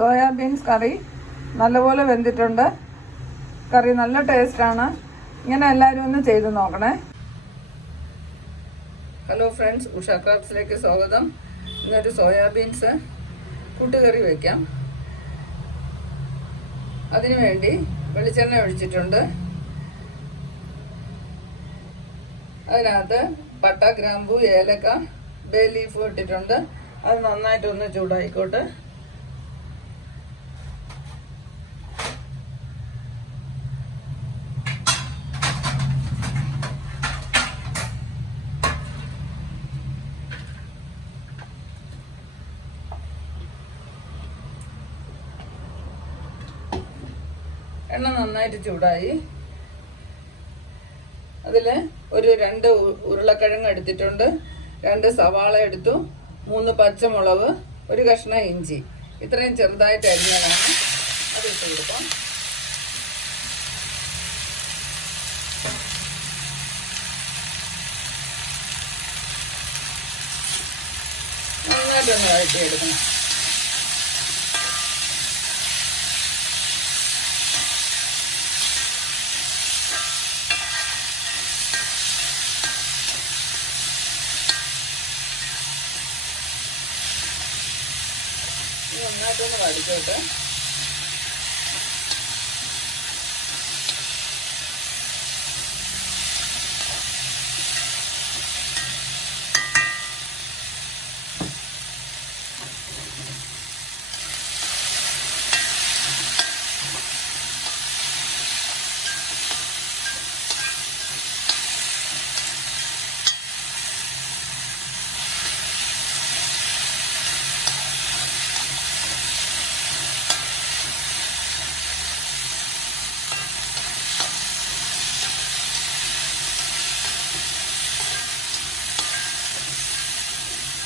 Soya beans കറി നല്ലപോലെ വെന്തിട്ടുണ്ട്. കറി നല്ല ടേസ്റ്റാണ്. ഇങ്ങനെ എല്ലാവരും ഒന്ന് ചെയ്ത് നോക്കണേ. ഹലോ ഫ്രണ്ട്സ്, ഉഷ ക്രാഫ്റ്റ്സിലേക്ക് സ്വാഗതം. ഇന്നൊരു സോയാബീൻസ് കൂട്ടുകറി വയ്ക്കാം. അതിനുവേണ്ടി വെളിച്ചെണ്ണ ഒഴിച്ചിട്ടുണ്ട്. അതിനകത്ത് പട്ട, ഗ്രാമ്പു, ഏലക്ക, ബേ ലീഫ് ഇട്ടിട്ടുണ്ട്. അത് നന്നായിട്ടൊന്ന് ചൂടായിക്കോട്ടെ. എണ്ണ നന്നായിട്ട് ചൂടായി. അതിൽ ഒരു 2 ഉരുളക്കിഴങ്ങ് എടുത്തിട്ടുണ്ട്, 2 സവാള എടുത്തു, 3 പച്ചമുളക്, 1 കഷ്ണം ഇഞ്ചി. ഇത്രയും ചെറുതായിട്ട് അരിഞ്ഞതാണ്. അത് ഇട്ട് കൊടുക്കാം. നന്നായിട്ടൊന്ന് വഴറ്റിയെടുക്കണം. നന്നായിട്ടൊന്ന് വടിച്ചോട്ടെ.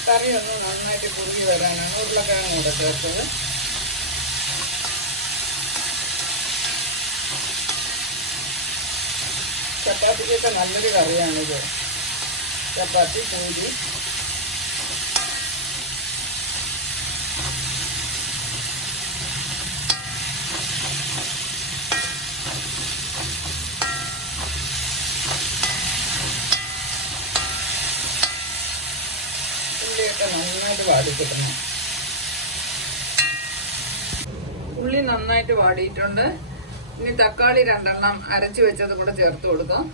കറി ഒന്ന് നന്നായിട്ട് കുറുകി വരാനാണ് ഉരുളക്കിഴങ്ങ് കൂടെ ചേർത്തത്. ചപ്പാത്തിക്കൊക്കെ നല്ലൊരു കറിയാണിത്. ചപ്പാത്തി, പൂരി. ഉള്ളിയൊക്കെ നന്നായിട്ട് വാടിക്കിട്ടണം. ഉള്ളി നന്നായിട്ട് വാടിയിട്ടുണ്ട്. ഇനി തക്കാളി 2 അരച്ചു വെച്ചത് കൂടെ ചേർത്ത് കൊടുക്കാം.